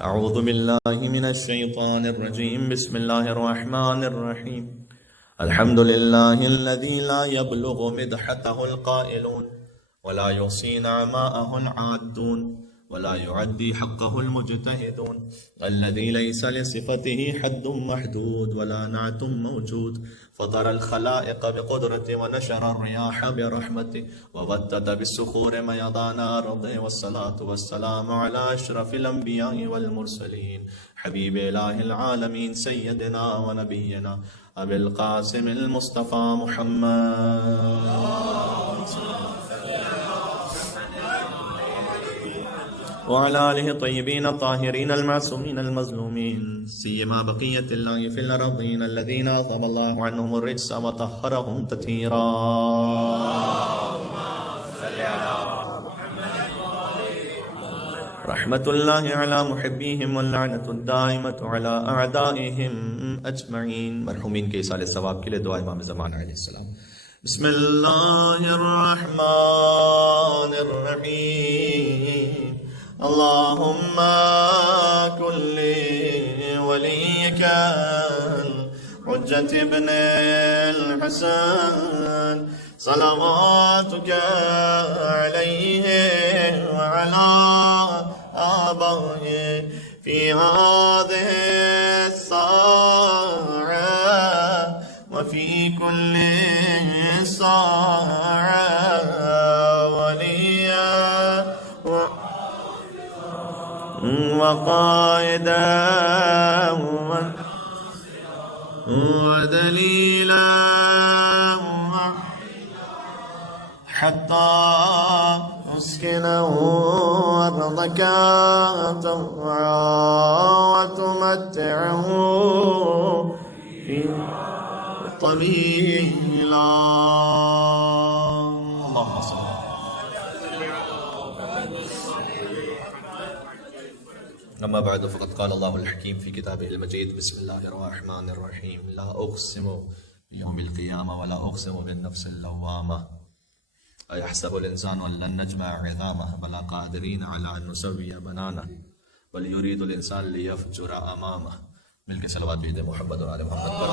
أعوذ بالله من الشيطان الرجيم. بسم الله الرحمن الرحيم. الحمد لله الذي لا يبلغ مدحته القائلون ولا يحصي نعماءه العادون ولا يعدي حقه المجتهدون، الذي ليس لصفته حد محدود ولا نعت موجود، فطر الخلائق بقدرته ونشر الرياح برحمته وبدد بالصخور ميضان أرضه، والصلاة والسلام على أشرف الأنبياء والمرسلين حبيب إله العالمين سيدنا ونبينا أبي القاسم المصطفى محمد وعلى آله الطيبين الطاهرين المعصومين المظلومين، سيما بقية الله في الأرضين الذين أذهب الله عنهم الرجس وطهرهم تطهيرا. رحمة الله على محبيهم واللعنة الدائمة على أعدائهم أجمعين. مرحومین کے ایصال ثواب کے لیے دعا امام زمان علیہ السلام. بسم اللہ الرحمن الرحیم. اللهم كن لوليك الحجة ابن الحسن صلواتك عليه وعلى آبائه في هذه الساعة وفي كل ساعة وليا وقائدا ودليلا حتى أسكنه أرضك طوعا وتمتعه طويلا. اللهم صل. أما بعد فقد قال الله الحكيم في كتابه المجيد. بسم الله الرحمن الرحيم. لا أقسم بيوم القيامة ولا أقسم بالنفس اللوامة أيحسب الإنسان أن لن نجمع عظامه بلى قادرين على أن نسوي بنانه بل يريد الإنسان ليفجر أمامه. مل کے صلوات بھیج دیں محمد اور آل محمد پر.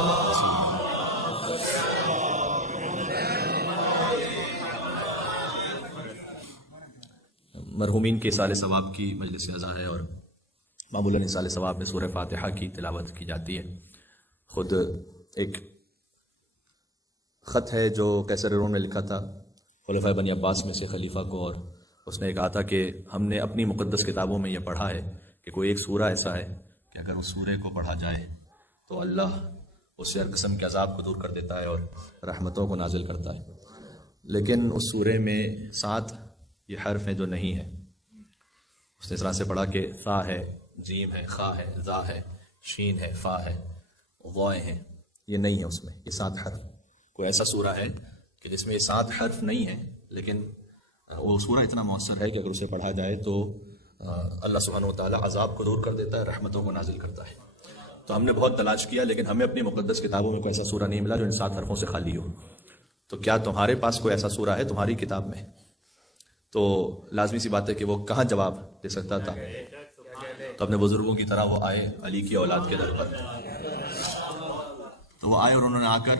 مرحومین کے ایصال ثواب کی مجلس اعزا ہے اور معمولاً ایصال ثواب میں سورہ فاتحہ کی تلاوت کی جاتی ہے. خود ایک خط ہے جو قیصر روم نے لکھا تھا خلفائے بنی عباس میں سے خلیفہ کو، اور اس نے کہا تھا کہ ہم نے اپنی مقدس کتابوں میں یہ پڑھا ہے کہ کوئی ایک سورہ ایسا ہے کہ اگر اس سورے کو پڑھا جائے تو اللہ اس سے ہر قسم کے عذاب کو دور کر دیتا ہے اور رحمتوں کو نازل کرتا ہے. لیکن اس سورے میں 7 یہ حرف ہیں جو نہیں ہیں. اس نے اس طرح سے پڑھا کہ ثا ہے، جیم ہے، خا ہے، ذا ہے، شین ہے، فا ہے، غوئے ہیں. یہ نہیں ہے اس میں یہ 7 حرف. کوئی ایسا سورہ ہے کہ جس میں یہ 7 حرف نہیں ہیں، لیکن وہ سورہ اتنا مؤثر ہے کہ اگر اسے پڑھا جائے تو اللہ سبحانہ و تعالیٰ عذاب کو دور کر دیتا ہے، رحمتوں کو نازل کرتا ہے. تو ہم نے بہت تلاش کیا لیکن ہمیں اپنی مقدس کتابوں میں کوئی ایسا سورہ نہیں ملا جو ان 7 حرفوں سے خالی ہو. تو کیا تمہارے پاس کوئی ایسا سورہ ہے تمہاری کتاب میں؟ تو لازمی سی بات ہے کہ وہ کہاں جواب دے سکتا تھا. تو اپنے بزرگوں کی طرح وہ آئے علی کی اولاد کے در پر. تو وہ آئے اور انہوں نے آ کر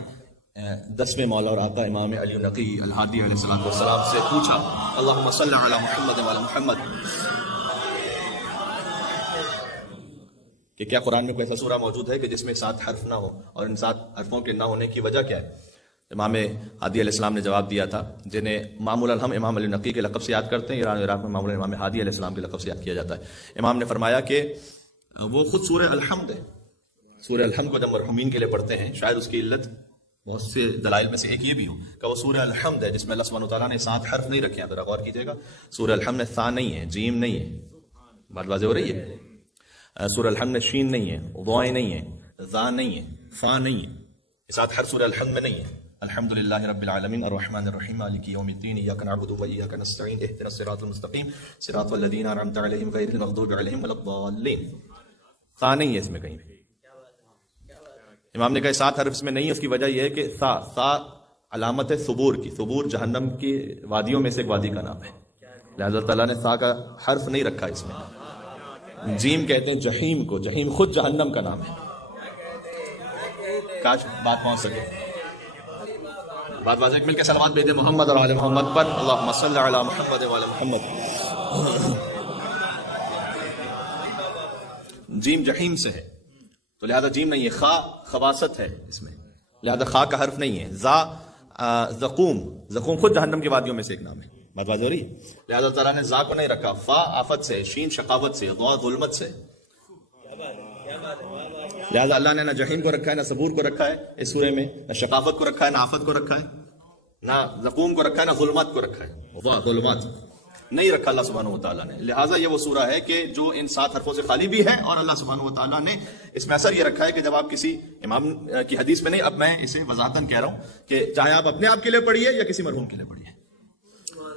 10ویں مولا اور آقا امام علی نقی الہادی علیہ السلام سے پوچھا اللہم صلی علی محمد وعلی محمد کہ کیا قرآن میں کوئی ایسا سورہ موجود ہے کہ جس میں 7 حرف نہ ہو، اور ان 7 حرفوں کے نہ ہونے کی وجہ کیا ہے؟ امام ہادی علیہ السلام نے جواب دیا تھا، جنہیں معمولاً ہم امام علی نقی کے لقب سے یاد کرتے ہیں، ایران و عراق میں معمولاً امام ہادی علیہ السلام کے لقب سے یاد کیا جاتا ہے. امام نے فرمایا کہ وہ خود سورہ الحمد ہے. سورہ الحمد کو جب مرحومین کے لیے پڑھتے ہیں شاید اس کی علت بہت سے دلائل میں سے ایک یہ بھی ہو کہ وہ سورہ الحمد ہے جس میں اللہ سبحانہ وتعالیٰ نے 7 حرف نہیں رکھے ہیں. ذرا غور کیجیے گا، سورہ الحمد میں ثا نہیں ہے، جیم نہیں ہے، بات واضح ہو رہی ہے. سورہ الحمد میں شین نہیں ہے، ضوئے نہیں ہے، ذا نہیں ہے، فا نہیں ہے. یہ 7 حرف سورہ الحمد میں نہیں ہے. الحمد للہ رب العالمین الرحمن الرحیم مالک یوم الدین ایاک نعبد و ایاک نستعین اهدنا الصراط المستقیم صراط الذین انعمت علیہم غیر المغضوب علیہم ولا الضالین. ثا نہیں ہے اس میں کہیں بھی. امام نے کہا 7 حرف اس میں نہیں ہے. اس کی وجہ یہ ہے کہ ثا علامت ہے ثبور کی. ثبور جہنم کی وادیوں میں سے ایک وادی کا نام ہے، لہذا اللہ تعالیٰ نے ثا کا حرف نہیں رکھا اس میں. جیم کہتے ہیں جہیم کو، جہیم خود جہنم کا نام ہے. کاش بات پہنچ سکے. بات واضح. مل کے صلوات بھیجیں محمد اور آل محمد پر. اللہم صلی علی محمد و آل محمد. جیم جہیم سے ہے تو لہذا جیم نہیں ہے. خا خباثت ہے اس میں، لہذا خا کا حرف نہیں ہے. زا زقوم، زقوم خود جہنم کی وادیوں میں سے ایک نام ہے. بات واضح ہو رہی ہے. لہذا اللہ تعالیٰ نے زا کو نہیں رکھا. فا آفت سے، شین شقاوت سے، ضاد ظلمت سے. لہذا اللہ نے نہ جہیم کو رکھا ہے، نہ صبور کو رکھا ہے اس سورے میں، نہ شقافت کو رکھا ہے، نہ آفت کو رکھا ہے، نہ زقوم کو رکھا ہے، نہ ظلمات کو رکھا ہے. ظلمات نہیں رکھا اللہ سبحانہ وتعالیٰ نے. لہٰذا یہ وہ سورہ ہے کہ جو ان 7 حرفوں سے خالی بھی ہے، اور اللہ سبحانہ وتعالیٰ نے اس میں اثر یہ رکھا ہے کہ جب آپ کسی امام کی حدیث میں نہیں، اب میں اسے وضاحتاً کہہ رہا ہوں کہ چاہے آپ اپنے آپ کے لیے پڑھیے یا کسی مرحوم کے لیے پڑھیے،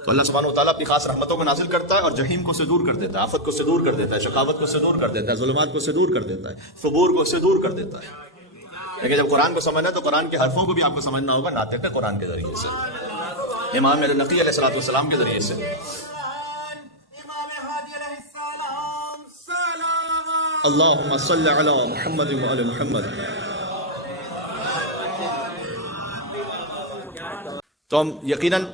تو اللہ سبحانہ وتعالیٰ اپنی خاص رحمتوں کو نازل کرتا ہے اور جہیم کو سے دور کر دیتا ہے، آفت کو سے دور کر دیتا ہے، شقاوت کو سے دور کر دیتا ہے، ظلمات کو سے دور کر دیتا ہے، صبور کو سے دور کر دیتا ہے. لیکن جب قرآن کو سمجھنا ہے تو قرآن کے حرفوں کو بھی آپ کو سمجھنا ہوگا ناطق قرآن کے ذریعے سے، امام نقی علیہ الصلوۃ والسلام کے ذریعے سے. اللہم صلی علی محمد و آل محمد. تو ہم یقیناً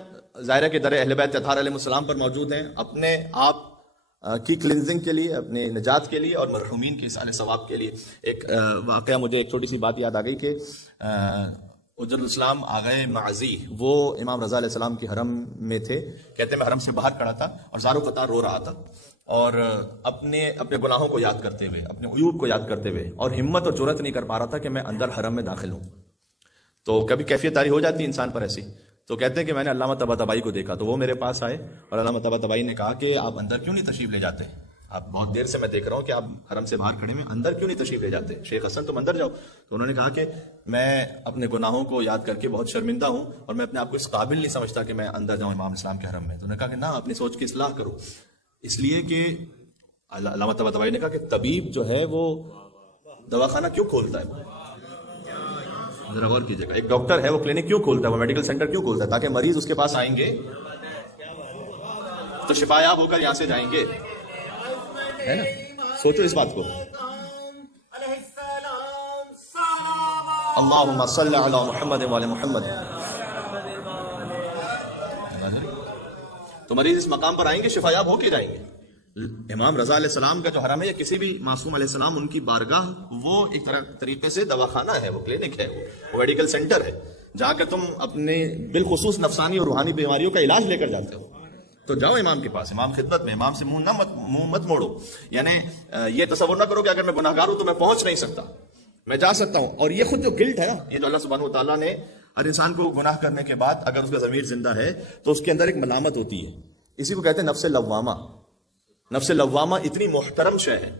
ظاہر ہے کہ در اہل بیت اطہار علیہ السلام پر موجود ہیں اپنے آپ کی کلینزنگ کے لیے، اپنے نجات کے لیے اور مرحومین کے اصال ثواب کے لیے. ایک واقعہ مجھے ایک چھوٹی سی بات یاد آ گئی کہ عجر الاسلام آغائے معزی وہ امام رضا علیہ السلام کی حرم میں تھے. کہتے ہیں میں حرم سے باہر کھڑا تھا اور زارو قطار رو رہا تھا اور اپنے گناہوں کو یاد کرتے ہوئے، اپنے عیوب کو یاد کرتے ہوئے، اور ہمت اور جرأت نہیں کر پا رہا تھا کہ میں اندر حرم میں داخل ہوں. تو کبھی کیفیت طاری ہو جاتی ہے انسان پر ایسی. تو کہتے ہیں کہ میں نے علامہ طباطبائی کو دیکھا تو وہ میرے پاس آئے اور علامہ طباطبائی نے کہا کہ آپ اندر کیوں نہیں تشریف لے جاتے؟ آپ بہت دیر سے میں دیکھ رہا ہوں کہ آپ حرم سے باہر کھڑے ہیں، اندر کیوں نہیں تشریف لے جاتے؟ شیخ حسن تم اندر جاؤ. تو انہوں نے کہا کہ میں اپنے گناہوں کو یاد کر کے بہت شرمندہ ہوں اور میں اپنے آپ کو اس قابل نہیں سمجھتا کہ میں اندر جاؤں امام اسلام کے حرم میں. تو انہوں نے کہا کہ نہ، اپنی سوچ کی اصلاح کرو. اس لیے کہ علامہ طباطبائی نے کہا کہ طبیب جو ہے وہ دواخانہ کیوں کھولتا ہے؟ ذرا غور کیجیے گا. ایک ڈاکٹر ہے وہ کلینک کیوں کھولتا ہے، وہ میڈیکل سینٹر کیوں کھولتا ہے؟ تاکہ مریض اس کے پاس آئیں گے تو شفا یاب ہو کر یہاں سے جائیں گے، ہے نا؟ سوچو اس بات کو. اللہم صلی علی محمد و آل محمد. تو مریض اس مقام پر آئیں گے، شفا یاب ہو کے جائیں گے. امام رضا علیہ السلام کا جو حرم ہے یا کسی بھی معصوم علیہ السلام ان کی بارگاہ، وہ ایک طریقے سے دواخانہ ہے، وہ کلینک ہے، وہ میڈیکل سینٹر ہے جہاں کہ تم اپنے بالخصوص نفسانی اور روحانی بیماریوں کا علاج لے کر جاتے ہو. تو جاؤ امام کے پاس، امام خدمت میں، امام سے منہ مت موڑو. یعنی یہ تصور نہ کرو کہ اگر میں گناہ گار ہوں تو میں پہنچ نہیں سکتا، میں جا سکتا ہوں. اور یہ خود جو گلٹ ہے نا، یہ جو اللہ سبحانہ وتعالیٰ نے ہر انسان کو گناہ کرنے کے بعد اگر اس کا ضمیر زندہ ہے تو اس کے اندر ایک ملامت ہوتی ہے. اسی کو کہتے ہیں نفس لوامہ. نفس لوامہ اتنی محترم شے ہے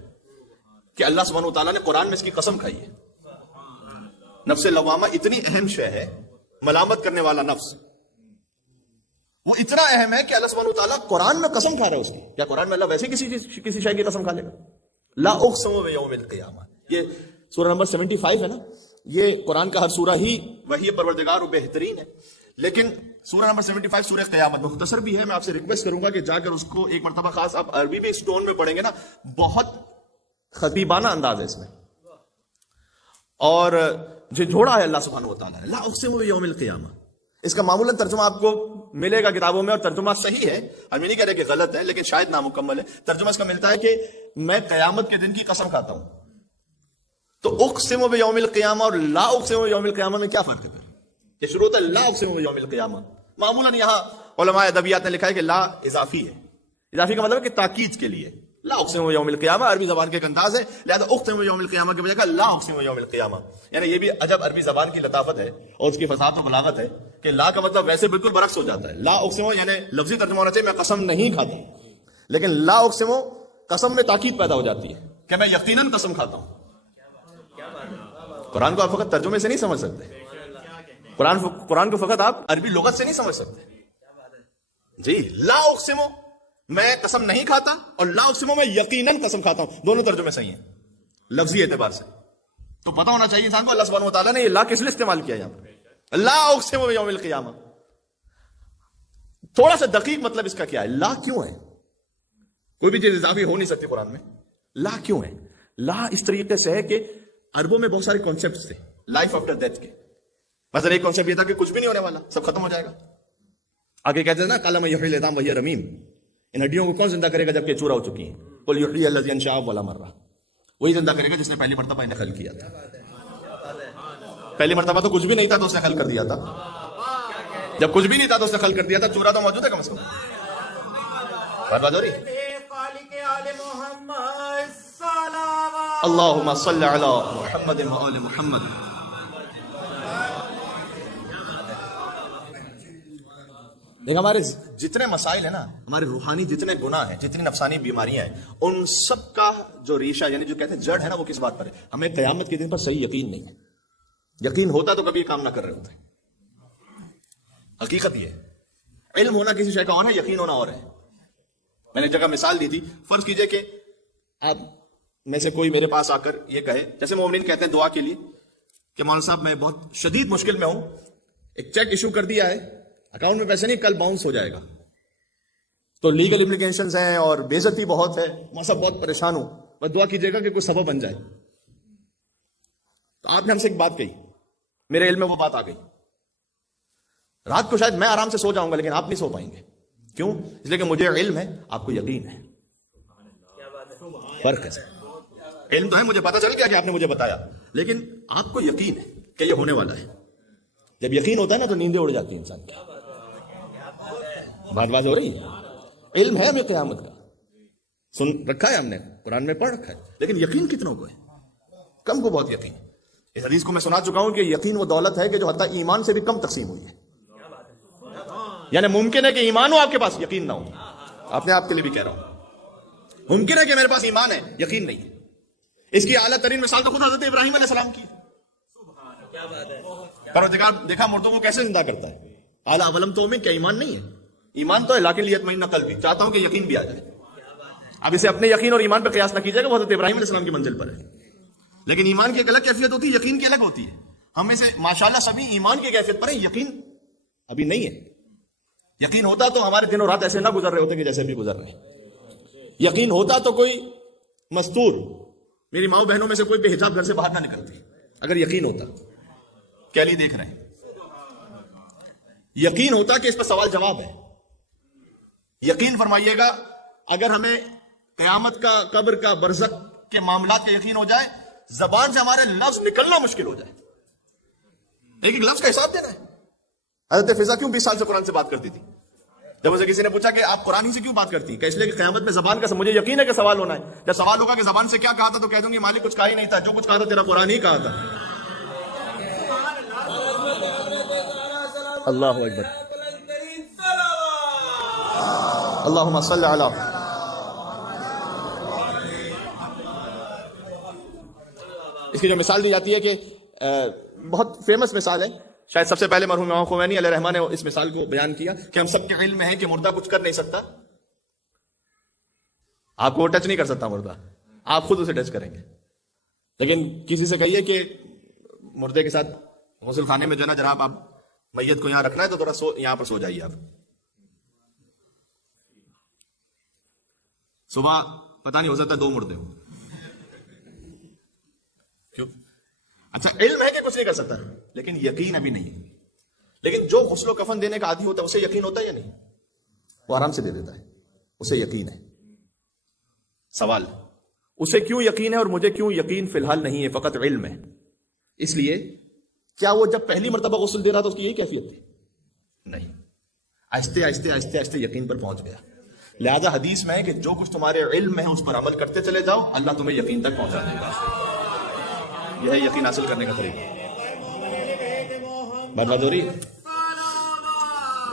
کہ اللہ سبحانہ وتعالیٰ نے قرآن میں اس کی قسم کھائی ہے. نفس لوامہ اتنی اہم شے ہے، ملامت کرنے والا نفس وہ اتنا اہم ہے کہ اللہ سبحانہ وتعالیٰ قرآن میں قسم کھا رہا ہے اس کی. کیا قرآن میں اللہ ویسے کسی شے کی قسم کھا لے گا؟ لا اقسم بیوم القیامہ. یہ سورہ نمبر 75 ہے نا، یہ قرآن کا ہر سورہ ہی وحی پروردگار و بہترین ہے، لیکن سورہ نمبر 75 سورہ قیامت مختصر بھی ہے. میں آپ سے ریکویسٹ کروں گا کہ جا کر اس کو ایک مرتبہ، خاص آپ عربی بھی اس ٹون میں پڑھیں گے نا، بہت خطیبانہ انداز ہے اس میں، اور جو جوڑا ہے اللہ سبحانہ وتعالیٰ نے لا اقسم بیوم القیامہ. اس کا معمولاً ترجمہ آپ کو ملے گا کتابوں میں، اور ترجمہ صحیح ہے، اور میں نہیں کہہ رہا کہ غلط ہے، لیکن شاید نامکمل ہے. ترجمہ اس کا ملتا ہے کہ میں قیامت کے دن کی قسم کھاتا ہوں. تو اقسم بیوم القیامہ اور لا اقسم بیوم القیامہ میں کیا فرق ہے پھر؟ یہ شروع ہوتا ہے لا اقسم بیوم القیامہ. معمولاً یہاں علماء ادبیات نے لکھا ہے کہ لا اضافی ہے. اضافی کا مطلب ہے کہ تاکید کے لیے. لا اقسم بیوم القیامہ عربی زبان کے ایک انداز ہے، لہذا اقسم بیوم القیامہ کے بجائے لا اقسم بیوم القیامہ. یعنی یہ بھی عجب عربی زبان کی لطافت ہے اور اس کی فصاحت و بلاغت ہے کہ لا کا مطلب ویسے بالکل برعکس ہو جاتا ہے. لا اقسم یعنی لفظی ترجمہ ہونا چاہیے میں قسم نہیں کھاتا، لیکن لا اقسم قسم میں تاکید پیدا ہو جاتی ہے کہ میں یقیناً قسم کھاتا ہوں. قرآن کو آپ فقط ترجمے سے نہیں سمجھ سکتے، قرآن کو فقط آپ عربی لغت سے نہیں سمجھ سکتے. جی لا اقسم میں قسم نہیں کھاتا اور لا اقسم میں یقیناً قسم کھاتا ہوں، دونوں ترجمے صحیح ہیں لفظی اعتبار سے. تو پتہ ہونا چاہیے انسان کو اللہ سبحانہ وتعالیٰ نے یہ لا کس لیے استعمال کیا یہاں پر. لا اقسم بیوم القیامہ تھوڑا سا دقیق مطلب اس کا کیا ہے، لا کیوں ہے؟ کوئی بھی چیز اضافی ہو نہیں سکتی قرآن میں. لا کیوں ہے؟ لا اس طریقے سے ہے کہ عربوں میں بہت سارے کانسیپٹس تھے لائف آفٹر ڈیتھ کے. مثلا ایک کانسیپٹ یہ تھا کہ کچھ بھی نہیں ہونے والا, سب ختم ہو جائے گا. آگے کہتے ہیں نا قال من یحیی العظام وہی رمیم, ان ہڈیوں کو کون زندہ کرے گا جبکہ چورا ہو چکی ہیں. قل یحیی الذی انشأها اول مرہ, وہی زندہ کرے گا جس نے پہلی مرتبہ انہیں خلق کیا تھا. پہلی مرتبہ تو کچھ بھی نہیں تھا تو اس نے خلق کر دیا تھا. جب کچھ بھی نہیں تھا تو اس نے خلق کر دیا تھا. چورا تو موجود ہے کم از کم. بات ہو رہی. اللہم صلی علی محمد و آل محمد. دیکھ ہمارے جتنے مسائل ہیں نا, ہمارے روحانی جتنے گناہ ہیں, جتنی نفسانی بیماریاں ہیں, ان سب کا جو ریشہ یعنی جو کہتے ہیں جڑ ہے نا, وہ کس بات پر ہے؟ ہمیں قیامت کے دن پر صحیح یقین نہیں ہے. یقین ہوتا تو کبھی کام نہ کر رہے ہوتے. حقیقت یہ ہے. علم ہونا کسی شے کا اور ہے, یقین ہونا اور ہے. میں نے ایک جگہ مثال دی تھی. فرض کیجئے کہ آپ میں سے کوئی میرے پاس آ کر یہ کہے, جیسے مومنین کہتے ہیں دعا کے لیے کہ مولانا صاحب میں بہت شدید مشکل میں ہوں, ایک چیک ایشو کر دیا ہے, اکاؤنٹ میں پیسے نہیں, کل باؤنس ہو جائے گا, تو لیگل امپلیکیشنز ہیں اور بے عزتی بہت ہے, میں سب بہت پریشان ہوں, بس دعا کیجیے گا کہ کوئی سبب بن جائے. تو آپ نے ہم سے ایک بات کہی, میرے علم میں وہ بات آ گئی. رات کو شاید میں آرام سے سو جاؤں گا لیکن آپ نہیں سو پائیں گے. کیوں؟ اس لیے کہ مجھے علم ہے, آپ کو یقین ہے. فرق ہے. علم تو ہے, مجھے پتا چل گیا کہ آپ نے مجھے بتایا, لیکن آپ کو یقین ہے کہ یہ ہونے والا ہے. جب یقین ہوتا ہے نا تو نیندیں اڑ جاتی ہیں انسان کی. بات ہو رہی ہے. علم ہے ہمیں قیامت کا, سن رکھا ہے ہم نے, قرآن میں پڑھ رکھا ہے, لیکن یقین کتنوں کو ہے؟ کم کو بہت یقین. اس حدیث کو میں سنا چکا ہوں کہ یقین وہ دولت ہے کہ جو حتیٰ ایمان سے بھی کم تقسیم ہوئی ہے. یعنی ممکن ہے کہ ایمان ہو آپ کے پاس, یقین نہ ہو. اپنے آپ کے لیے بھی کہہ رہا ہوں, ممکن ہے کہ میرے پاس ایمان ہے, یقین نہیں ہے. اس کی اعلیٰ ترین مثال تو خود حضرت ابراہیم علیہ السلام کی. پروردگار دیکھا مردوں کو کیسے زندہ کرتا ہے. اعلیٰ اولم تو کیا ایمان نہیں ہے؟ ایمان تو ہے, لیکن لیطمئن قلبی, چاہتا ہوں کہ یقین بھی آ جائے. اب اسے اپنے یقین اور ایمان پہ قیاس نہ کیجیے گا, وہ حضرت ابراہیم علیہ السلام کی منزل پر ہے. لیکن ایمان کی ایک الگ کیفیت ہوتی ہے, یقین کی الگ ہوتی ہے. ہم میں سے ماشاءاللہ سبھی ایمان کی کیفیت پر ہیں, یقین ابھی نہیں ہے. یقین ہوتا تو ہمارے دن اور رات ایسے نہ گزر رہے ہوتے کہ جیسے ابھی گزر رہے ہیں. یقین ہوتا تو کوئی مستور, میری ماؤں بہنوں میں سے کوئی بے حجاب گھر سے باہر نہ نکلتی, اگر یقین ہوتا. کیا لیے دیکھ رہے ہیں؟ یقین ہوتا کہ اس پر سوال جواب ہے. یقین فرمائیے گا, اگر ہمیں قیامت کا, قبر کا, برزخ کے معاملات کا یقین ہو جائے, زبان سے ہمارے لفظ نکلنا مشکل ہو جائے. ایک ایک لفظ کا حساب دینا ہے. حضرت فضا کیوں 20 سال سے قرآن سے بات کرتی تھی؟ جب اسے کسی نے پوچھا کہ آپ قرآن ہی سے کیوں بات کرتی ہیں, کہ اس لیے کہ قیامت میں زبان کا, مجھے یقین ہے کہ سوال ہونا ہے. جب سوال ہوگا کہ زبان سے کیا کہا تھا, تو کہہ دوں گی مالک کچھ کہا ہی نہیں تھا, جو کچھ کہا تھا تیرا قرآن ہی کہا تھا. اللہ اکبر. اللہم صلی علی. اس کی جو مثال دی جاتی ہے کہ بہت فیمس مثال ہے, شاید سب سے پہلے مرحوم امام خمینی علیہ رحمہ نے اس مثال کو بیان کیا کہ ہم سب کے علم میں ہے کہ مردہ کچھ کر نہیں سکتا. آپ کو ٹچ نہیں کر سکتا مردہ, آپ خود اسے ٹچ کریں گے. لیکن کسی سے کہیے کہ مردے کے ساتھ غسل خانے میں جو ہے نا جناب آپ میت کو یہاں رکھنا ہے تو تھوڑا یہاں پر سو جائیے آپ. صبح پتہ نہیں ہو سکتا 2 مردے ہوں. کیوں؟ اچھا علم ہے کہ کچھ نہیں کر سکتا, لیکن یقین ابھی نہیں ہے. لیکن جو غسل و کفن دینے کا عادی ہوتا ہے اسے یقین ہوتا ہے یا نہیں؟ وہ آرام سے دے دیتا ہے, اسے یقین ہے. سوال, اسے کیوں یقین ہے اور مجھے کیوں یقین فی الحال نہیں ہے؟ فقط علم ہے. اس لیے کیا وہ جب پہلی مرتبہ غسل دے رہا تھا اس کی یہی کیفیت تھی؟ نہیں, آہستہ آہستہ آہستہ آہستہ یقین پر پہنچ گیا. لہذا حدیث میں ہے کہ جو کچھ تمہارے علم میں ہے اس پر عمل کرتے چلے جاؤ, اللہ تمہیں یقین تک پہنچا دے گا. یہ ہے یقین حاصل کرنے کا طریقہ. بات ہو رہی ہے؟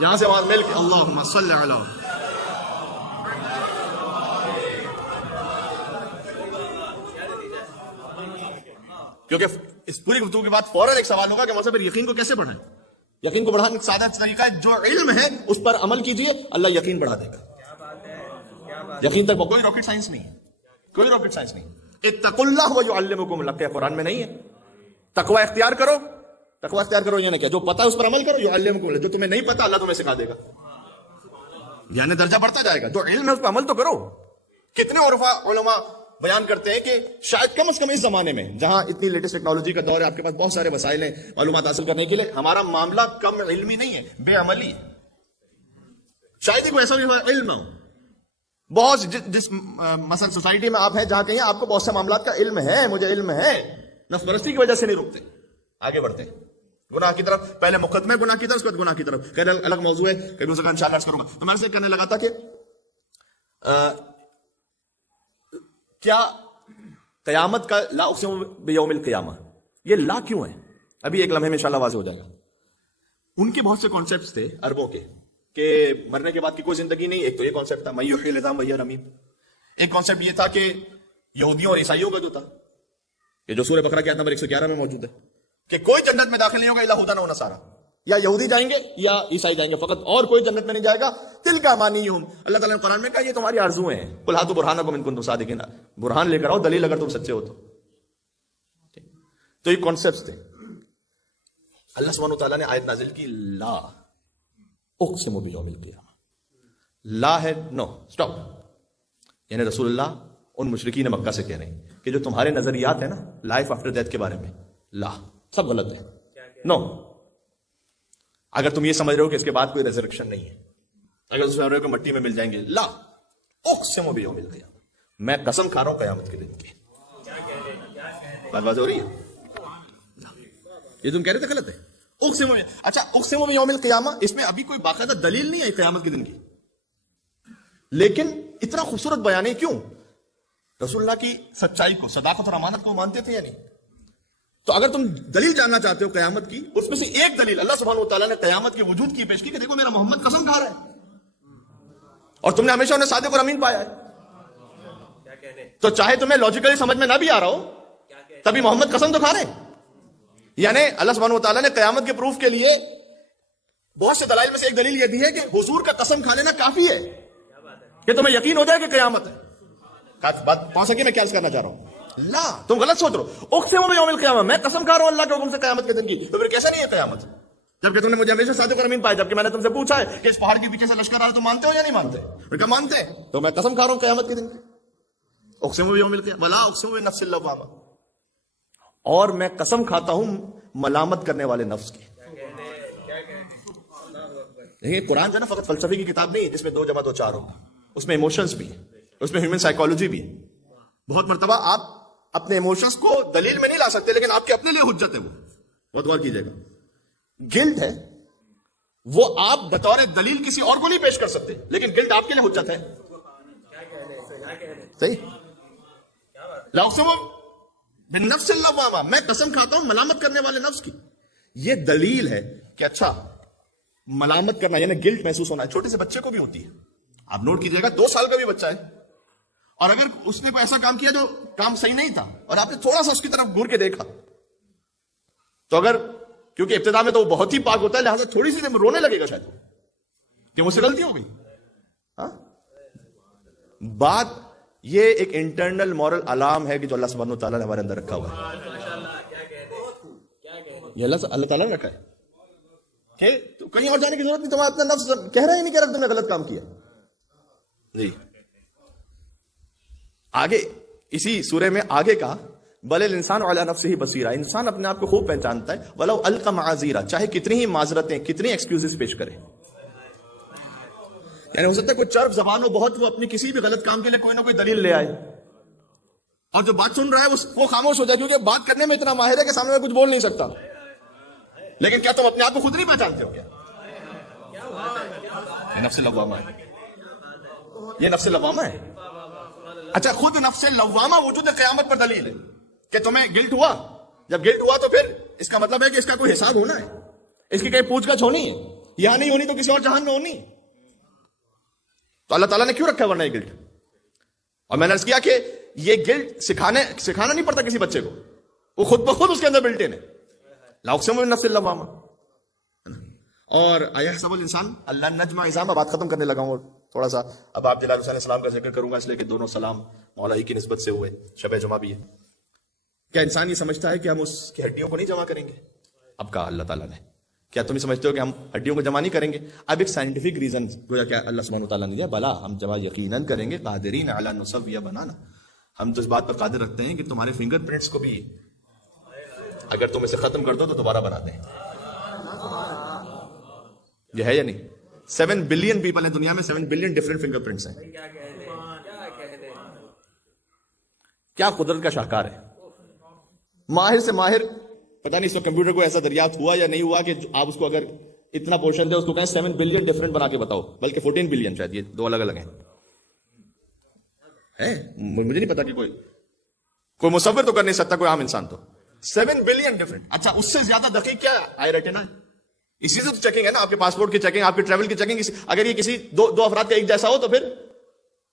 یہاں سے آواز مل کے اللہم صلی علی. کیونکہ اس پوری گفتگو کے بعد فوراً ایک سوال ہوگا کہ مولانا پھر یقین کو کیسے بڑھائیں؟ یقین کو بڑھانے کا سادہ طریقہ ہے, جو علم ہے اس پر عمل کیجئے, اللہ یقین بڑھا دے گا. یقین تک کوئی راکٹ سائنس نہیں, کوئی راکٹ سائنس نہیں. اتقوا اللہ ویعلمکم اللہ, کیا قرآن میں نہیں ہے؟ تقوی اختیار کرو, تقوی اختیار کرو یعنی کیا؟ جو پتا ہے اس پر عمل کرو. یعلمکم اللہ, جو تمہیں نہیں پتا اللہ تمہیں سکھا دے گا. یعنی درجہ بڑھتا جائے گا. جو علم ہے اس پر عمل تو کرو. کتنے عرفا علماء بیان کرتے ہیں کہ شاید کم از کم اس زمانے میں جہاں اتنی لیٹسٹ ٹیکنالوجی کا دور ہے، آپ کے پاس بہت سارے وسائل ہیں معلومات حاصل کرنے کے لیے، ہمارا معاملہ کم علمی نہیں ہے، بے عملی ہے. شاید ہی کوئی ایسا بھی علم ہو. بہت جس مثلا سوسائٹی میں آپ ہیں جہاں کہیں آپ کو بہت سے معاملات کا علم ہے، مجھے علم ہے، نفس پرستی کی وجہ سے نہیں رکتے، آگے بڑھتے گناہ کی طرف. پہلے مقدمے گناہ کی طرف، اس کے بعد گناہ کی طرف. خیر الگ موضوع ہے، کبھی اس کا انشاءاللہ عرض کروں گا. تو میں سے کرنے لگا تھا کہ کیا قیامت کا لا اقسم بیوم القیامہ یہ لا کیوں ہے؟ ابھی ایک لمحے میں انشاءاللہ واضح ہو جائے گا. ان کے بہت سے کانسیپٹس تھے عربوں کے کہ مرنے کے بعد کی کوئی زندگی نہیں. ایک تو یہ کانسیپٹ تھا من یحیی العظام وہی رمیم. ایک کانسیپٹ یہ تھا کہ یہودیوں اور عیسائیوں کا جو تھا، کہ جو سورہ بقرہ کی آیت نمبر 111 میں موجود ہے، کہ کوئی جنت میں داخل نہیں ہوگا الا ھدی و نصارا، یا یہودی جائیں گے یا عیسائی جائیں گے فقط، اور کوئی جنت میں نہیں جائے گا. تلک امانیہم، اللہ تعالیٰ نے قرآن میں کہا یہ تمہاری آرزویں ہیں. قل ہاتوا برہانکم ان کنتم صادقین، برہان لے کر آؤ، دلیل اگر تم سچے ہو تو. تو یہ کانسیپٹس تھے. اللہ سبحانہ وتعالیٰ نے آیت نازل کی لا اقسم بیوم القیامہ. لا ہے نو سٹاپ، یعنی رسول اللہ ان مشرکین مکہ سے کہہ رہے ہیں کہ جو تمہارے نظریات ہیں نا لائف آفٹر ڈیتھ کے بارے میں، لا سب غلط ہے. نو، اگر تم یہ سمجھ رہے ہو کہ اس کے بعد کوئی ریزرکشن نہیں ہے، اگر تم سمجھ رہے ہو کہ مٹی میں مل جائیں گے، لا اقسم بیوم القیامہ، میں قسم کھا رہا ہوں قیامت کے دن کی. بات واضح ہو رہی ہے؟ یہ تم کہہ رہے تھے غلط ہے. اقسم، اچھا اقسم بیوم القیامہ، اس میں ابھی کوئی باقاعدہ دلیل نہیں ہے قیامت کے دن کی، لیکن اتنا خوبصورت بیان ہے. کیوں؟ رسول اللہ کی سچائی کو، صداقت اور امانت کو مانتے تھے یا نہیں؟ تو اگر تم دلیل جاننا چاہتے ہو قیامت کی، اس میں سے ایک دلیل اللہ سبحانہ وتعالیٰ نے قیامت کے وجود کی پیش کی کہ دیکھو میرا محمد قسم کھا رہا ہے اور تم نے ہمیشہ انہیں صادق اور امین پایا ہے. تو چاہے تمہیں لاجیکلی سمجھ میں نہ بھی آ رہا ہو، تبھی محمد قسم تو کھا رہے ہیں. یعنی اللہ سبحانہ وتعالیٰ نے قیامت کے پروف کے لیے بہت سے دلائل میں سے ایک دلیل یہ دی ہے کہ حضور کا قسم کھا لینا کافی ہے کہ تمہیں یقین ہو جائے کہ قیامت ہے. بات پہنچ سکے میں کیا کرنا چاہ رہا ہوں؟ لا، تم غلط سوچ رہے ہو. اقسم بیوم القیامہ، میں قسم کھا رہا ہوں اللہ کے حکم سے قیامت کے دن کی. تو پھر کیسا نہیں ہے قیامت جبکہ تم نے مجھے ہمیشہ صادق اور امین پایا؟ جبکہ میں نے تم سے پوچھا ہے کہ اس پہاڑ کے پیچھے سے لشکر آ رہا ہے، تم مانتے ہو یا نہیں مانتے؟ پھر کیا مانتے ہیں؟ تو میں قسم کھا رہا ہوں قیامت کے دن کی. اقسم بیوم القیامہ ولا اقسم بالنفس اللوامہ، اور میں قسم کھاتا ہوں ملامت کرنے والے نفس کی. دیکھیں قرآن جو ہے نا فقط فلسفے کی کتاب نہیں ہے جس میں 2 + 2 4 ہو، اس میں ایموشنز بھی ہیں، اس میں ہیومن سائیکالوجی بھی ہے. بہت مرتبہ آپ اپنے ایموشنز کو دلیل میں نہیں لا سکتے، لیکن آپ کے اپنے لیے حجت ہے. وہ بہت غور کیجئے گا. گلٹ ہے وہ آپ بطور دلیل کسی اور کو نہیں پیش کر سکتے، لیکن گلٹ آپ کے لیے حجت ہے. صحیح. لا اقسم بالنفس اللوامہ، میں قسم کھاتا ہوں ملامت کرنے والے نفس کی. یہ دلیل ہے کہ اچھا ملامت کرنا یعنی گلٹ محسوس ہونا چھوٹے سے بچے کو بھی ہوتی ہے. آپ نوٹ کیجئے گا 2 سال کا بھی بچہ ہے اور اگر اس نے کوئی ایسا کام کیا جو کام صحیح نہیں تھا اور آپ نے تھوڑا سا اس کی طرف گور کے دیکھا، تو اگر کیونکہ ابتدا میں تو وہ بہت ہی پاک ہوتا ہے لہٰذا تھوڑی سی رونے لگے گا شاید کہ مجھ سے غلطی ہو گئی. ہاں، بات یہ ایک انٹرنل مورل الارم ہے کہ جو اللہ سبحانہ وتعالیٰ نے ہمارے اندر رکھا ہوا ہے. یہ اللہ تعالیٰ نے رکھا ہے کہ تو کہیں اور جانے کی ضرورت نہیں. تمہیں اپنا نفس کہہ رہا ہی نہیں کہ تم نے غلط کام کیا. جی آگے اسی سورے میں آگے کہا بل الانسان علی نفسہ بصیرہ، انسان اپنے آپ کو خوب پہچانتا ہے. ولو القی معاذیرہ، چاہے کتنی ہی معذرتیں کتنی ایکسکیوزز پیش کرے. یعنی ہو سکتا ہے کوئی چرب زبان ہو بہت، وہ اپنی کسی بھی غلط کام کے لیے کوئی نہ کوئی دلیل لے آئے اور جو بات سن رہا ہے وہ خاموش ہو جائے کیونکہ بات کرنے میں اتنا ماہر ہے کہ سامنے میں کچھ بول نہیں سکتا. لیکن کیا تم اپنے آپ کو خود نہیں پہچانتے ہو؟ کیا یہ نفس لوامہ ہے؟ یہ نفس لوامہ ہے. اچھا خود نفس لوامہ وجود قیامت پر دلیل ہے کہ تمہیں گلٹ ہوا. جب گلٹ ہوا تو پھر اس کا مطلب ہے کہ اس کا کوئی حساب ہونا ہے، اس کی کہیں پوچھ گچھ ہونی ہے. یہاں نہیں ہونی تو کسی اور جہان میں ہونی. تو اللہ تعالیٰ نے کیوں رکھا ورنہ یہ گلٹ؟ اور میں نے عرض کیا کہ یہ گلٹ سکھانا نہیں پڑتا کسی بچے کو، وہ خود بخود اس کے اندر بلٹ ان ہے. لا اقسم بالنفس اللوامہ. اور ایحسب الانسان اللہ نجمع عظامہ. بات ختم کرنے لگا ہوں تھوڑا سا. اب آپ جلال حسین السلام کا ذکر کروں گا اس لیے کہ دونوں سلام مولا ہی کی نسبت سے ہوئے، شب جمعہ بھی ہے. کیا انسان یہ سمجھتا ہے کہ ہم اس کی ہڈیوں کو نہیں جمع کریں گے؟ اب کہا اللہ تعالیٰ نے کیا تم یہ سمجھتے ہو کہ ہم ہڈیوں کو جمع نہیں کریں گے؟ اب ایک سائنٹیفک ریزن گویا کیا اللہ سبحانہ وتعالیٰ نے دیا، بلا ہم جمع یقیناً کریں گے، قادرین علی نسوی بنانا، ہم تو اس بات پر قادر رکھتے ہیں کہ تمہارے فنگر پرنٹس کو بھی اگر تم اسے ختم کر دو تو دوبارہ بنا دیں. یہ ہے یا نہیں؟ 7 بلین پیپل ہیں دنیا میں, 7 بلین ڈفرنٹ فنگر پرنٹس ہیں. کیا قدرت کا شاہکار ہے. ماہر سے ماہر, پتہ نہیں اس کمپیوٹر کو ایسا دریافت ہوا یا نہیں ہوا کہ آپ اس کو اگر اتنا پورشن دے اس کو کہیں 7 بلین ڈفرنٹ بنا کے بتاؤ, بلکہ 14 بلین شاید, یہ دو الگ الگ ہیں. مجھے نہیں پتا کہ کوئی مصور تو کر نہیں سکتا کوئی عام انسان تو. 7 بلین ڈفرنٹ. اچھا اس سے زیادہ دقیق کیا آئی ریٹنا ہے؟ اسی سے تو چیکنگ ہے نا, آپ کے پاسپورٹ کی چیکنگ, آپ کے ٹریول کی چیکنگ. اگر یہ کسی دو افراد کا ایک جیسا ہو تو پھر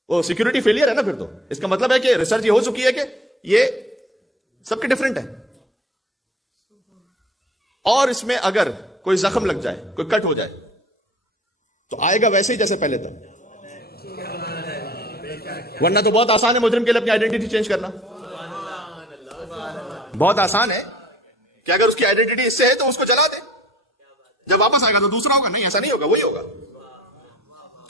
وہ سیکورٹی فیلئر ہے نا. پھر تو اس کا مطلب ہے کہ ریسرچ یہ ہو چکی ہے کہ یہ سب کے ڈفرنٹ ہے. اور اس میں اگر کوئی زخم لگ جائے, کوئی کٹ ہو جائے, تو آئے گا ویسے ہی جیسے پہلے تھا. ورنہ تو بہت آسان ہے مجرم کے لیے اپنی آئیڈینٹی چینج کرنا. بہت آسان ہے کہ اگر اس کی آئیڈینٹی اس سے ہے تو اس کو چلا دے, جب واپس آئے گا تو دوسرا ہوگا. نہیں, ایسا نہیں ہوگا, وہی ہوگا.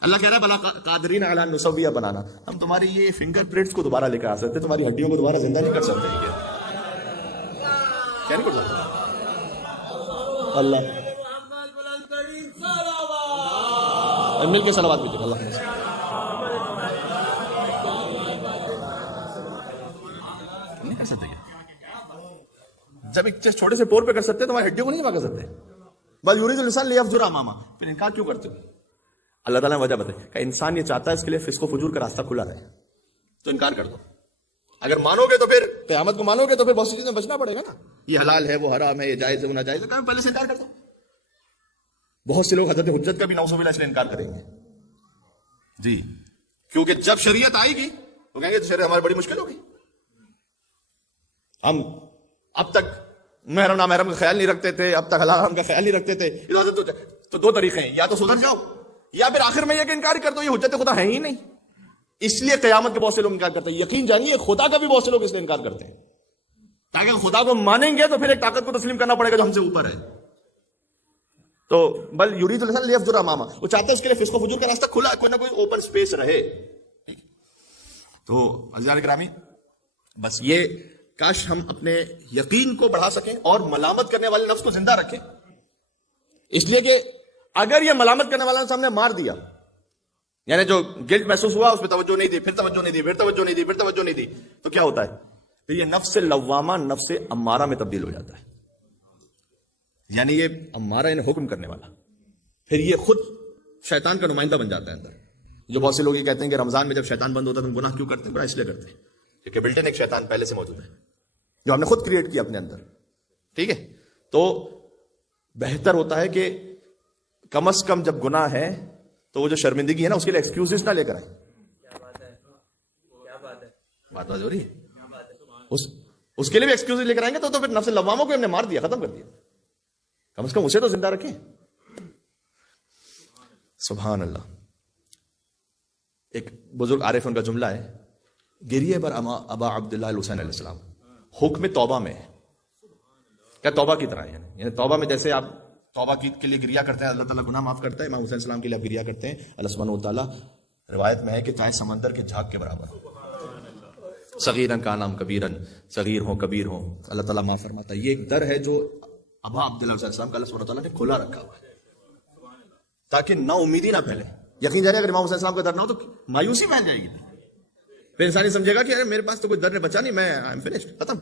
اللہ کہہ رہا ہے بلا قادرین علی نسویہ بنانا. ہم تمہاری یہ فنگر پرنٹس کو دوبارہ لے کر آ سکتے, تمہاری ہڈیوں کو دوبارہ زندہ نہیں کر سکتے. کیا نہیں کر سکتے؟ اللہ مل کے صلوات بھی اللہ نہیں کر سکتے. جب ایک چھوٹے سے پور پہ کر سکتے تمہاری ہڈیوں کو نہیں جمع کر سکتے. بس یرید الانسان لیفجر امامہ, پھر انکار کیوں کرتے ہو؟ اللہ تعالیٰ نے وجہ بتائی کہ انسان یہ چاہتا ہے اس کے لیے فسق و فجور کا راستہ کھلا رہے, تو انکار کر دو. اگر مانو گے تو پھر قیامت کو مانو گے تو پھر بہت سی چیزیں بچنا پڑے گا نا. یہ حلال ہے, وہ حرام ہے, یہ جائز ہے, وہ ناجائز ہے, پہلے سے انکار کر دو. بہت سے لوگ حضرت حجت کا بھی نعوذ باللہ اس لیے انکار کریں گے جی, کیونکہ جب شریعت آئے گی تو کہیں گے تو شریعت ہماری بڑی مشکل ہوگی. ہم اب تک محرم نامحرم کا خیال نہیں رکھتے تھے, اب تک حلال حرام کا خیال نہیں رکھتے تھے. اجازت تو دو طریقے ہیں, یا تو سدھر جاؤ یا پھر آخر میں یہ کہ انکار کر دو یہ حجت خدا ہے ہی نہیں. اس لیے قیامت کے بہت سے لوگ انکار کرتے ہیں. یقین جانیے خدا کا بھی بہت سے لوگ اس لیے انکار کرتے ہیں, تاکہ خدا کو مانیں گے تو پھر ایک طاقت کو تسلیم کرنا پڑے گا جو ہم سے اوپر ہے. تو بل یرید الانسان لیفجر امامہ, وہ چاہتا ہے اس کے لیے فسق و فجور کا راستہ کھلا, کوئی نہ کوئی اوپن سپیس رہے. تو عزیزان گرامی, بس یہ کاش ہم اپنے یقین کو بڑھا سکیں اور ملامت کرنے والے نفس کو زندہ رکھیں. اس لیے کہ اگر یہ ملامت کرنے والا ہم نے مار دیا, یعنی جو گلٹ محسوس ہوا اس پہ توجہ نہیں دی, پھر توجہ نہیں دی, پھر توجہ نہیں دی, پھر توجہ نہیں دی, تو کیا ہوتا ہے؟ پھر یہ نفس لوامہ نفس امارہ میں تبدیل ہو جاتا ہے. یعنی یہ امارہ انہیں حکم کرنے والا, پھر یہ خود شیطان کا نمائندہ بن جاتا ہے اندر. جو بہت سے لوگ یہ کہتے ہیں کہ رمضان میں جب شیطان بند ہوتا ہے تم گناہ کیوں کرتے ہیں؟ گناہ اس لیے کرتے ہیں کیونکہ بلٹن ایک شیطان پہلے سے موجود ہے جو ہم نے خود کریٹ کیا اپنے اندر. ٹھیک ہے, تو بہتر ہوتا ہے کہ کم از کم جب گناہ ہے تو وہ جو شرمندگی ہے نا اس کے لیے ایکسکیوزز نہ لے کر آئیں. بات ہو رہی ہے, اس کے لیے بھی ایکسکیوز لے کر آئیں گے تو پھر نفس لواموں کو ہم نے مار دیا, ختم کر دیا. کم از کم اسے تو زندہ رکھیں. سبحان اللہ. ایک بزرگ عارف ان کا جملہ ہے, گریے بر ابا عبداللہ الحسین علیہ السلام حکم توبہ میں. کیا توبہ کی طرح ہے, یعنی توبہ میں جیسے آپ توبہ کے لیے گریا کرتے ہیں, اللہ تعالیٰ گناہ معاف کرتا ہے, امام حسین السلام کے لیے آپ گریا کرتے ہیں, اللہ سبحانہ و تعالیٰ روایت میں ہے کہ چاہے سمندر کے جھاگ کے برابر, صغیرن کا نام کبیرن, صغیر ہو کبیر ہو, اللہ تعالیٰ معاف فرماتا ہے. یہ ایک در ہے جو ابا عبداللہ علیہ السلام کا اللہ سبحانہ و تعالیٰ نے کھلا رکھا ہوا ہے تاکہ نا امیدی نہ پھیلے. یقین جانے اگر امام حسین السلام کا در نہ ہو تو مایوسی پھیل جائے گی, پھر انسان سمجھے گا کہ ارے میرے پاس تو کوئی در نے بچا نہیں, میں آئی ایم فنشڈ, ختم.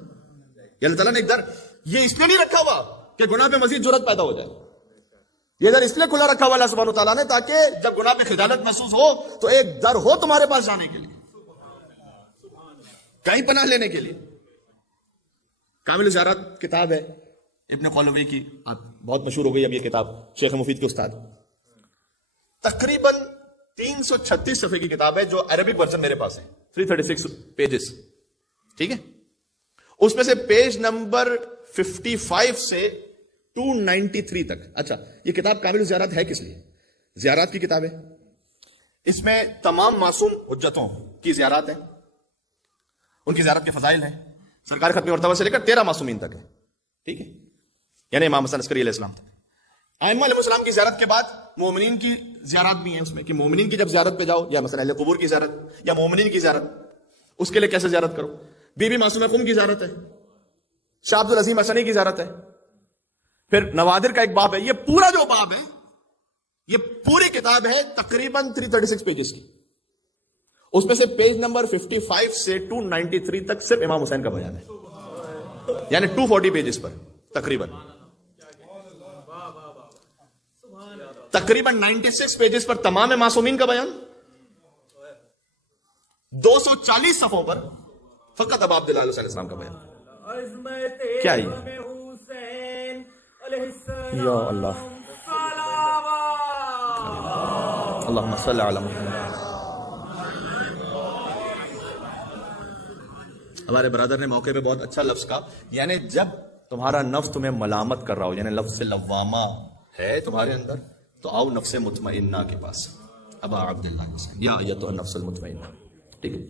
یہ اللہ تعالیٰ نے ایک در یہ اس لیے نہیں رکھا ہوا کہ گناہ پہ مزید جرات پیدا ہو جائے. یہ در اس لیے کھلا رکھا ہوا اللہ سبحانہ و تعالیٰ نے تاکہ جب گناہ پہ خجالت محسوس ہو تو ایک در ہو تمہارے پاس جانے کے لیے, کہیں پناہ لینے کے لیے. کامل الزیارات کتاب ہے ابن قولوی کی, بہت مشہور ہو گئی اب یہ کتاب, شیخ مفید کے استاد. تقریباً 336 صفحے کی کتاب ہے جو عربک ورژن میرے پاس ہے, 336 پیجز. ٹھیک ہے, اس میں سے پیج نمبر 55 سے 293 تک. اچھا, یہ کتاب کامل الزیارات ہے کس لیے؟ زیارات کی کتاب ہے. اس میں تمام معصوم حجتوں کی زیارات ہیں, ان کی زیارت کے فضائل ہیں, سرکار ختم مرتبہ سے لے کر 13 معصومین تک ہے. ٹھیک ہے, یعنی امام حسن عسکری علیہ السلام تک. ائمہ علیہ السلام کی زیارت کے بعد مومنین کی زیارات بھی ہیں اس میں, کہ مومنین کی جب زیارت پہ جاؤ, یا مثلا اہل قبور کی زیارت یا مومنین کی زیارت, اس کے لیے کیسے زیارت کرو؟ بی بی معصومہ قم کی زیارت ہے، شاہ عبد العظیم حسنی کی زیارت ہے، پھر نوادر کا ایک باب ہے. یہ پورا جو باب ہے، یہ پوری کتاب ہے تقریباً 336 پیجز کی. اس میں سے پیج نمبر 55 سے 293 تک صرف امام حسین کا بیان ہے، یعنی 240 پیجز پر تقریباً 96 پیجز پر تمام معصومین کا بیان، 240 صفحوں پر فقط ابا عبداللہ علیہ السلام کا بیان. کیا ہے یا اللہ، اللہم صلی علی محمد. ہمارے برادر نے موقع پہ بہت اچھا لفظ کہا، یعنی جب تمہارا نفس تمہیں ملامت کر رہا ہو، یعنی لفظ لوامہ ہے تمہارے اندر، تو آؤ نفس مطمئنہ کے پاس، ابا عبداللہ حسین یا ایتھا النفس المطمئنہ. ٹھیک ہے.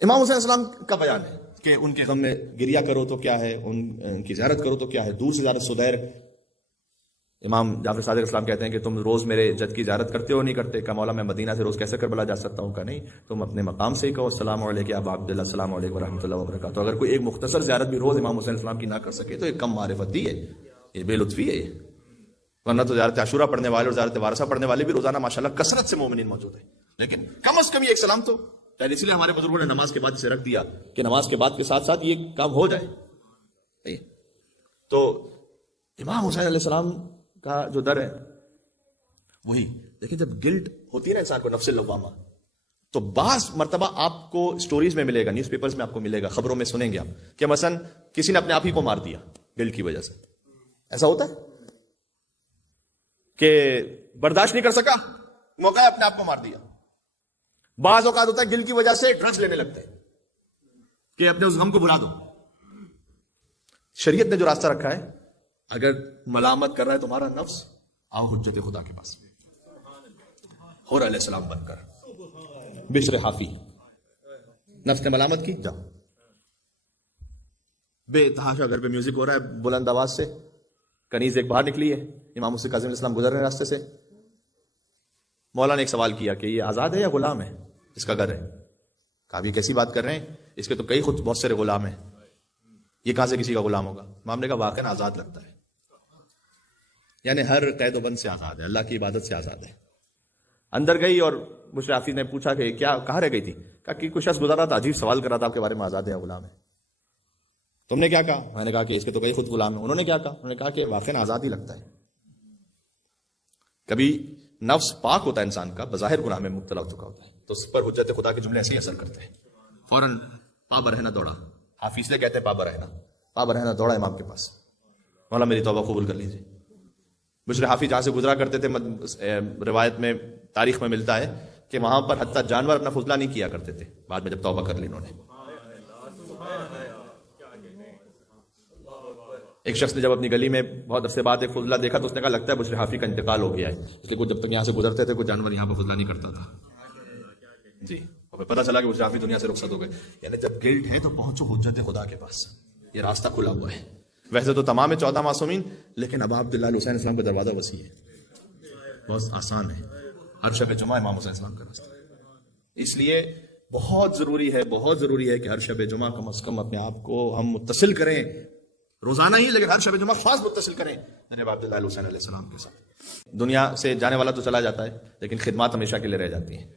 امام حسین السلام کا بیان ہے کہ ان کے غم میں گریہ کرو تو کیا ہے، ان کی زیارت کرو تو کیا ہے. دور سے زیارت سدیر. امام جعفر صادق اسلام کہتے ہیں کہ تم روز میرے جد کی زیارت کرتے ہو نہیں کرتے؟ کہ مولا میں مدینہ سے روز کیسے کربلا جا سکتا ہوں؟ کہ نہیں، تم اپنے مقام سے ہی کہو السلام علیکم ابا عبداللہ، السلام علیکم ورحمۃ اللہ وبرکاتہ. اگر کوئی ایک مختصر زیارت بھی روز امام حسین السلام کی نہ کر سکے تو یہ کم معرفت دی ہے، یہ بے لطفی ہے. ورنہ تو زیارت عاشورہ پڑھنے والے اور زیارت وارثہ پڑھنے والے بھی روزانہ ماشاءاللہ کثرت سے مومنین موجود ہیں، لیکن کم از کم یہ ایک سلام تو، اس لیے ہمارے بزرگوں نے نماز کے بعد اسے رکھ دیا کہ نماز کے بعد کے ساتھ ساتھ یہ کام ہو جائے. تو امام حسین علیہ السلام کا جو در ہے وہی. لیکن جب گلٹ ہوتی ہے نا انسان کو، نفس لوامہ، تو بعض مرتبہ آپ کو سٹوریز میں ملے گا، نیوز پیپرز میں آپ کو ملے گا، خبروں میں سنیں گے آپ کہ مثلا کسی نے اپنے آپ ہی کو مار دیا گلٹ کی وجہ سے. ایسا ہوتا ہے کہ برداشت نہیں کر سکا، موقع ہے اپنے آپ کو مار دیا. بعض اوقات ہوتا ہے گل کی وجہ سے ڈرگز لینے لگتے ہیں کہ اپنے اس غم کو بھلا دو. شریعت نے جو راستہ رکھا ہے، اگر ملامت کر رہا ہے تمہارا نفس، آؤ حجت خدا کے پاس، حور علیہ السلام بن کر بشر حافی. نفس نے ملامت کی، جاؤ. بے تحاشا گھر پہ میوزک ہو رہا ہے بلند آواز سے، کنیز ایک باہر نکلی ہے، امام حسین کاظم علیہ السلام گزر رہے ہیں راستے سے. مولا نے ایک سوال کیا کہ یہ آزاد ہے یا غلام ہے اس کا گھر ہے؟ کہا یہ کیسی بات کر رہے ہیں، اس کے تو کئی خود بہت سارے غلام ہیں، یہ کہاں سے کسی کا غلام ہوگا؟ امام نے کہا واقعا آزاد لگتا ہے، یعنی ہر قید و بند سے آزاد ہے، اللہ کی عبادت سے آزاد ہے. اندر گئی اور مشرافی نے پوچھا کہ کیا کہاں رہ گئی تھی؟ کہا کہ کوئی شخص گزر رہا تھا، عجیب سوال کر رہا تھا آپ کے بارے میں، آزاد ہے یا غلام ہے؟ تم نے کیا کہا؟ میں نے کہا کہ اس کے تو کئی خود غلام ہیں. انہوں نے کیا کہا؟ انہوں نے کہا کہ واقعا آزاد ہی لگتا ہے. کبھی نفس پاک ہوتا ہے انسان کا، بظاہر گناہ میں مبتلا ہو چکا ہوتا ہے، تو اس پر حجت خدا کے جملے ایسے ہی اثر کرتے ہیں، فوراً پا برہنہ دوڑا. حافظ نے کہتے ہیں پا برہنہ دوڑا امام کے پاس، مولا میری توبہ قبول کر لیجیے. بشر حافظ جہاں سے گزرا کرتے تھے، روایت میں تاریخ میں ملتا ہے کہ وہاں پر حتیٰ جانور اپنا فضلہ نہیں کیا کرتے تھے، بعد میں جب توبہ کر لی انہوں نے. ایک شخص نے جب اپنی گلی میں بہت عرصے بعد ایک فضلہ دیکھا تو اس نے کہا لگتا ہے بشر حافظ کا انتقال ہو گیا ہے، اس لیے جب تک یہاں سے گزرتے تھے کوئی جانور یہاں پر فضلہ نہیں کرتا تھا. جی پتا چلا کہ بشر حافظ دنیا سے رخصت ہو گئے. یعنی جب گلٹ ہے تو پہنچو حجت خدا کے پاس، یہ راستہ کھلا ہوا ہے. ویسے تو تمام 14 معصومین، لیکن ابا عبداللہ حسین السلام کا دروازہ وسیع ہے، بہت آسان ہے. ہر شب جمعہ امام حسین السلام کا راستہ. اس لیے بہت ضروری ہے کہ ہر شب جمعہ کم از کم اپنے آپ کو ہم متصل کریں، روزانہ ہی لیکن ہر شب جمعہ خاص متصل کریں جناب عبداللہ حسین علیہ السلام کے ساتھ. دنیا سے جانے والا تو چلا جاتا ہے لیکن خدمات ہمیشہ کے لیے رہ جاتی ہیں.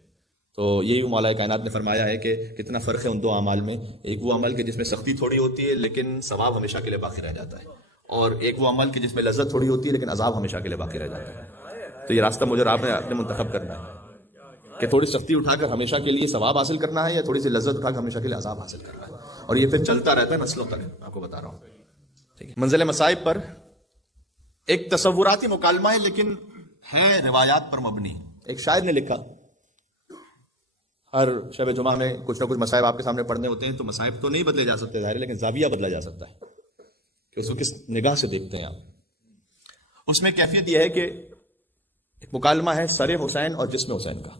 تو یہی مولا کائنات نے فرمایا ہے کہ کتنا فرق ہے ان دو اعمال میں. ایک وہ عمل کہ جس میں سختی تھوڑی ہوتی ہے لیکن ثواب ہمیشہ کے لیے باقی رہ جاتا ہے، اور ایک وہ عمل کہ جس میں لذت تھوڑی ہوتی ہے لیکن عذاب ہمیشہ کے لیے باقی رہ جاتا ہے. تو یہ راستہ مجھے آپ نے اپنے منتخب کرنا ہے کہ تھوڑی سختی اٹھا کر ہمیشہ کے لیے ثواب حاصل کرنا ہے یا تھوڑی سی لذت اٹھا کر ہمیشہ کے لیے عذاب حاصل کرنا ہے. اور یہ پھر چلتا رہتا ہے نسلوں تک، آپ کو بتا رہا ہوں. منزل مصائب پر ایک تصوراتی مکالمہ ہے لیکن ہے روایات پر مبنی. ایک شاعر نے لکھا ہر شب جمعہ میں کچھ نہ کچھ مصائب آپ کے سامنے پڑھنے ہوتے ہیں، تو مصائب تو نہیں بدلے جا سکتے ظاہر، لیکن زاویہ بدلا جا سکتا ہے کہ اس کو کس نگاہ سے دیکھتے ہیں آپ. اس میں کیفیت یہ ہے کہ ایک مکالمہ ہے سر حسین اور جسم حسین کا،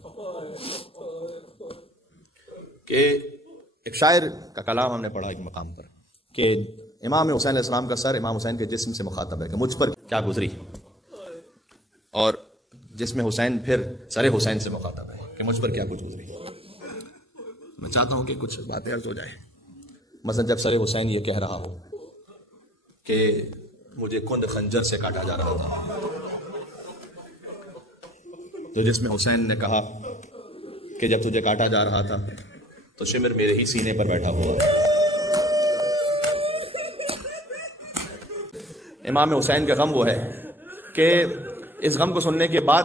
کہ ایک شاعر کا کلام ہم نے پڑھا ایک مقام پر کہ امام حسین علیہ السلام کا سر امام حسین کے جسم سے مخاطب ہے کہ مجھ پر کیا گزری، اور جسم حسین پھر سر حسین سے مخاطب ہے کہ مجھ پر کیا کچھ گزری. میں چاہتا ہوں کہ کچھ باتیں عرض ہو جائیں. مثلا جب سر حسین یہ کہہ رہا ہو کہ مجھے کند خنجر سے کاٹا جا رہا تھا، تو جس میں حسین نے کہا کہ جب تجھے کاٹا جا رہا تھا تو شمر میرے ہی سینے پر بیٹھا ہوا. امام حسین کا غم وہ ہے کہ اس غم کو سننے کے بعد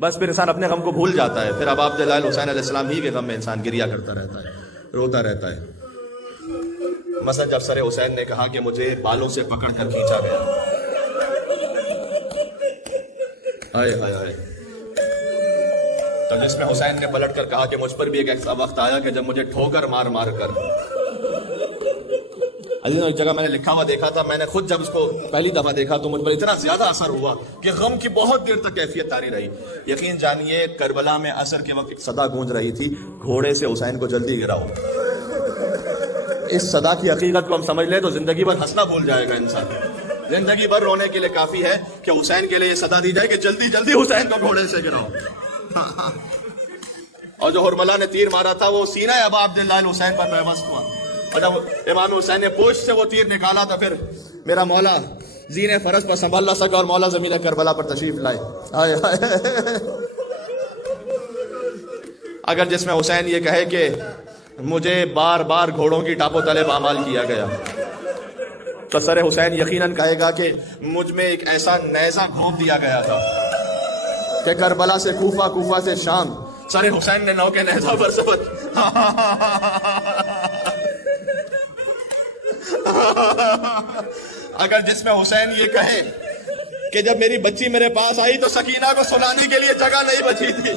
بس پھر انسان اپنے غم کو بھول جاتا ہے. پھر اب آپ جلال حسین علیہ السلام ہی کے غم میں انسان گریا کرتا رہتا ہے، روتا رہتا ہے. مثلا جب سر حسین نے کہا کہ مجھے بالوں سے پکڑ کر کھینچا گیا، ہائے ہائے ہائے، تو جس میں حسین نے پلٹ کر کہا کہ مجھ پر بھی ایک ایسا وقت آیا کہ جب مجھے ٹھوکر مار مار کر. عزیزوں ایک جگہ میں نے لکھا ہوا دیکھا تھا، میں نے خود جب اس کو پہلی دفعہ دیکھا تو مجھ پر اتنا زیادہ اثر ہوا کہ غم کی بہت دیر تک کیفیت طاری رہی. یقین جانیے کربلا میں عصر کے وقت ایک صدا گونج رہی تھی، گھوڑے سے حسین کو جلدی گراؤ. اس صدا کی حقیقت کو ہم سمجھ لیں تو زندگی بھر ہنسنا بھول جائے گا انسان. زندگی بھر رونے کے لیے کافی ہے کہ حسین کے لیے یہ صدا دی جائے کہ جلدی جلدی حسین کو گھوڑے سے گراؤ. اور جو حرملہ نے تیر مارا تھا وہ سینہ ابا عبداللہ حسین پر پیوست ہوا، اور جب امام حسین نے پوچھ سے وہ تیر نکالا تو پھر میرا مولا زین فرس پر سنبھال نہ سکا اور مولا زمین کربلا پر تشریف لائے. ہائے ہائے. اگر جس میں حسین یہ کہے کہ مجھے بار بار گھوڑوں کی ٹاپو تلے پامال کیا گیا، تو سر حسین یقیناً کہے گا کہ مجھ میں ایک ایسا نیزہ گھونپ دیا گیا تھا کہ کربلا سے کوفہ، کوفہ سے شام سر حسین نے نو کے نیزہ پر سبت. اگر جس میں حسین یہ کہے کہ جب میری بچی میرے پاس آئی تو سکینہ کو سلانے کے لیے جگہ نہیں بچی تھی.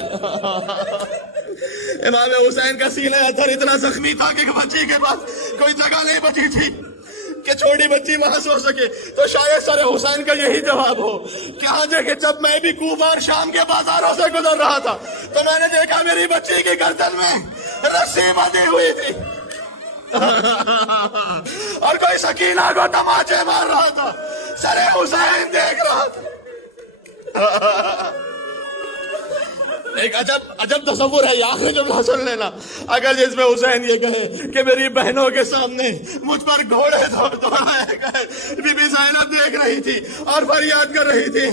امام حسین کا سینہ اثر اتنا زخمی تھا کہ بچی کے پاس کوئی جگہ نہیں بچی تھی کہ چھوٹی بچی وہاں سو سکے. تو شاید سر حسین کا یہی جواب ہو کہ ہاں جی کہ جب میں بھی کوفہ اور شام کے بازاروں سے گزر رہا تھا تو میں نے دیکھا میری بچی کی گردن میں رسی بندھی ہوئی تھی اور کوئی سکینہ کو تماچے مار رہا تھا، سر حسین دیکھ رہا تھا. ایک عجب تصور ہے. یہ آخری جملہ سن لینا. اگر جس میں حسین یہ کہے کہ میری بہنوں کے سامنے مجھ پر گھوڑے دوڑائے گئے، بی بی زینب دیکھ رہی تھی اور فریاد کر رہی تھی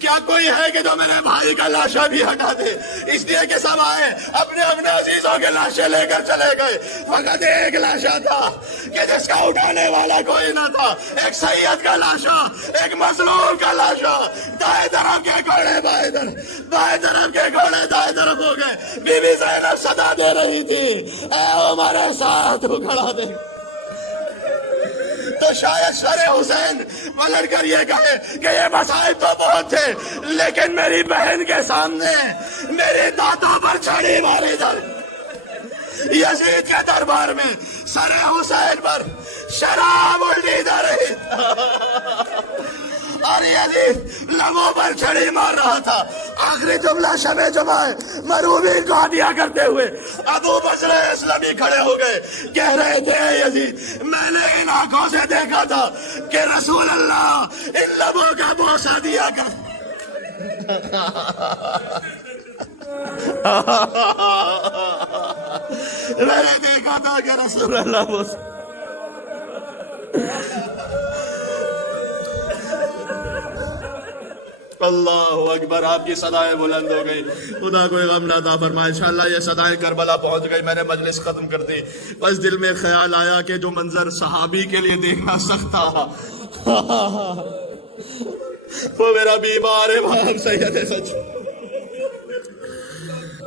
کیا کوئی ہے کہ جو میرے بھائی کا لاشا بھی ہٹا دے، اس لیے کہ سب آئے اپنے اپنے عزیزوں کے لاشیں لے کر چلے گئے، فقط ایک لاشا تھا کہ جس کا اٹھانے والا کوئی نہ تھا. ایک سید کا لاشا، ایک مظلوم کا لاشا. دائیں طرف کے گھوڑے بائیں طرف، بائیں طرف کے گھوڑے دائیں طرف ہو گئے. بی بی زینب صدا دے رہی تھی اے ہمارے ساتھ کھڑا دے. تو شاید سر حسین پلٹ کر یہ کہے کہ یہ مسائل تو بہت تھے لیکن میری بہن کے سامنے میری دادا پر چھڑی ماری جائے. یزید کے دربار میں سر حسین پر شراب الٹی جا رہی اور یزید لبوں پر چھڑی مار رہا تھا. آخری جملہ شب جمعہ مروبین کو ہدیہ کرتے ہوئے ابو بصر اسلمی کھڑے ہو گئے، کہہ رہے تھے یزید میں نے ان آنکھوں سے دیکھا تھا کہ رسول اللہ ان لبوں کا بوسہ دیا کر. میں نے دیکھا تھا کہ رسول اللہ بوسہ. اللہ اکبر. آپ کی صدائیں بلند ہو گئی. خدا کوئی غم نہ عطا فرمائے. انشاءاللہ یہ صدائیں کربلا پہنچ گئی. میں نے مجلس ختم کر دی. بس دل میں خیال آیا کہ جو منظر صحابی کے لیے دیکھنا سخت تھا وہ میرا بیمار امام سید سچ.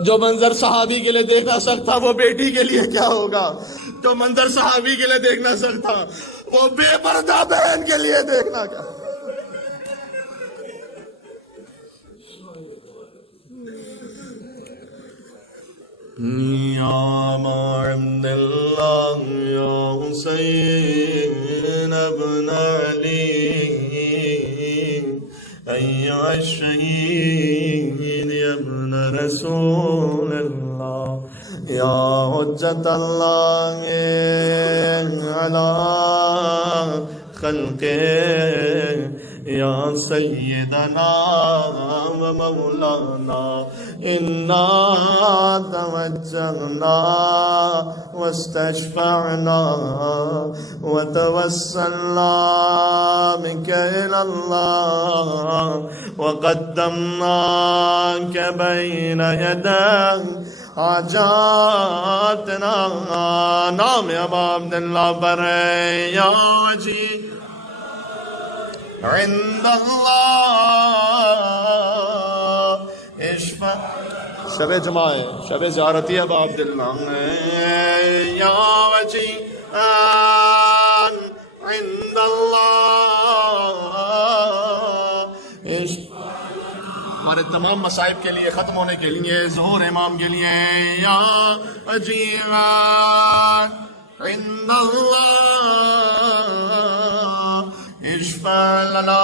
جو منظر صحابی کے لیے دیکھنا سخت تھا وہ بیٹی کے لیے کیا ہوگا. جو منظر صحابی کے لیے دیکھنا سخت تھا وہ بے پردہ بہن کے لیے دیکھنا کیا. یا عبد اللہ یا حسین ابن علی یا الشہید ابن رسول اللہ یا حجت اللہ علی خلقہ یا سیدنا و مولانا انا توجہنا واستشفعنا وتوسلنا بك إلى الله وقدمناك بين يدي حاجاتنا. نام ابا عبداللہ پر یا وجی عند اللہ اشفع. شب جمعہ ہے، شب زیارتی ابا عبداللہ یا وجی عند اللہ اشفع. ہمارے تمام مصائب کے لیے، ختم ہونے کے لیے، ظہور امام کے لیے یا عجیبان عند اللہ اشفع لنا